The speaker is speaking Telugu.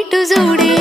ఇటు చూడే